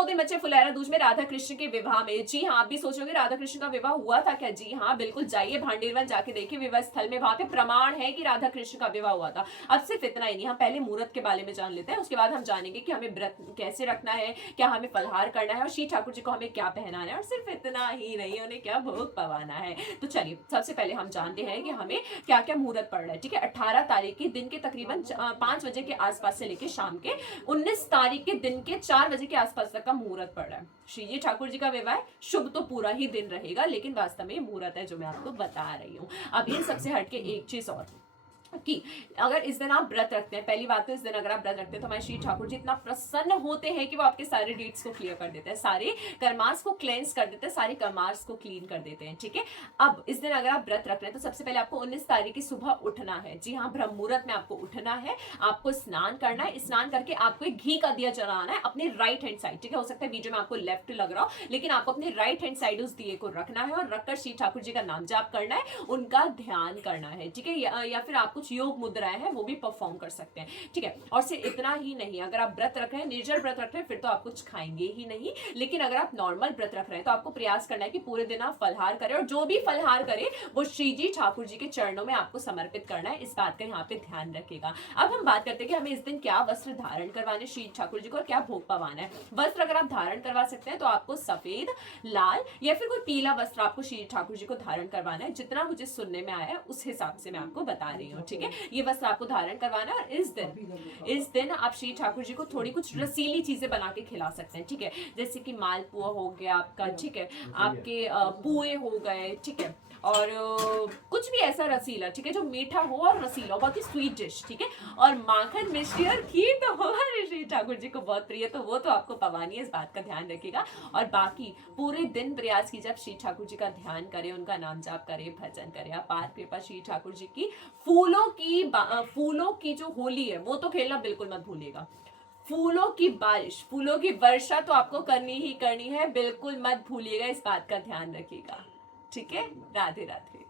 2 दिन बचे फुलैरा दूज में राधा कृष्ण के विवाह में। जी हाँ, आप भी सोचोगे राधा कृष्ण का विवाह हुआ था क्या? जी हाँ, बिल्कुल, जाइए भांडीरवन जाके देखिए विवाह स्थल में, वहां पे प्रमाण है कि राधा कृष्ण का विवाह हुआ था। अब सिर्फ इतना ही नहीं, हम पहले मुहूर्त के बारे में जान लेते हैं, उसके बाद हम जानेंगे कि हमें व्रत कैसे रखना है, क्या हमें फलहार करना है और श्री ठाकुर जी को हमें क्या पहनाना है, और सिर्फ इतना ही नहीं, उन्हें क्या भोग पवाना है। तो चलिए सबसे पहले हम जानते हैं कि हमें क्या क्या मुहूर्त पड़ रहा है। ठीक है, 18 तारीख के दिन के तकरीबन 5 बजे के आसपास से लेकर शाम के 19 तारीख के दिन के 4 बजे के आसपास तक का मुहूर्त पड़ रहा है। श्री जी ठाकुर जी का विवाह शुभ तो पूरा ही दिन रहेगा, लेकिन वास्तव में मुहूर्त है जो मैं आपको बता रही हूँ। अब इन सबसे हटके एक चीज और कि अगर इस दिन आप व्रत रखते हैं, पहली बात तो इस दिन अगर आप व्रत रखते हैं तो हमारे श्री ठाकुर जी इतना प्रसन्न होते हैं कि वो आपके सारे डीड्स को क्लियर कर देते हैं, सारे कर्मास को क्लेंस कर देते हैं, सारे कर्मास को क्लीन कर देते हैं। ठीक है, अब इस दिन अगर आप व्रत रख रहे हैं तो सबसे पहले आपको 19 तारीख की सुबह उठना है। जी हाँ, ब्रह्म मुहूर्त में आपको उठना है, आपको स्नान करना है, स्नान करके आपको एक घी का दिया जलाना है अपने राइट हैंड साइड। ठीक है, हो सकता है वीडियो में आपको लेफ्ट लग रहा हो, लेकिन आपको अपने राइट हैंड साइड उस दिए को रखना है और रखकर श्री ठाकुर जी का नाम जाप करना है, उनका ध्यान करना है। ठीक है, या फिर आप कुछ योग मुद्राएं है वो भी परफॉर्म कर सकते हैं। ठीक है, और सिर्फ इतना ही नहीं, अगर आप व्रत रख रहे हैं, निर्जल व्रत रख रहे हैं, फिर तो आप कुछ खाएंगे ही नहीं, लेकिन अगर आप नॉर्मल व्रत रख रहे हैं तो आपको प्रयास करना है कि पूरे दिन आप फलहार करें, और जो भी फलहार करें वो श्री जी ठाकुर जी के चरणों में आपको समर्पित करना है। इस बात का यहाँ पे ध्यान रखिएगा। अब हम बात करते हैं कि हमें इस दिन क्या वस्त्र धारण करवाने श्री ठाकुर जी को और क्या भोग पवाना है। वस्त्र अगर आप धारण करवा सकते हैं तो आपको सफेद, लाल या फिर कोई पीला वस्त्र आपको श्री ठाकुर जी को धारण करवाना है। जितना मुझे सुनने में आया उस हिसाब से मैं आपको बता रही हूँ। ठीक है, ये वस्त्र आपको धारण करवाना है, और इस दिन आप श्री ठाकुर जी को थोड़ी कुछ रसीली चीजें बना के खिला सकते हैं। ठीक है, जैसे कि मालपुआ हो गया आपका, ठीक है, आपके पुए हो गए, ठीक है, और कुछ भी ऐसा रसीला, ठीक है, जो मीठा हो और रसीला हो, बहुत ही स्वीट डिश। ठीक है, और माखन, मिष्टी और खीर तो होगा श्री ठाकुर जी को बहुत प्रिय, तो वो तो आपको पवानी है, इस बात का ध्यान रखिएगा। और बाकी पूरे दिन प्रयास कीजिए आप श्री ठाकुर जी का ध्यान करें, उनका नाम जाप करें, भजन करें। अपार कृपा श्री ठाकुर जी की। फूलों की जो होली है वो तो खेलना बिल्कुल मत भूलिएगा। फूलों की बारिश, फूलों की वर्षा तो आपको करनी ही करनी है, बिल्कुल मत भूलिएगा, इस बात का ध्यान रखिएगा। ठीक है, राधे राधे।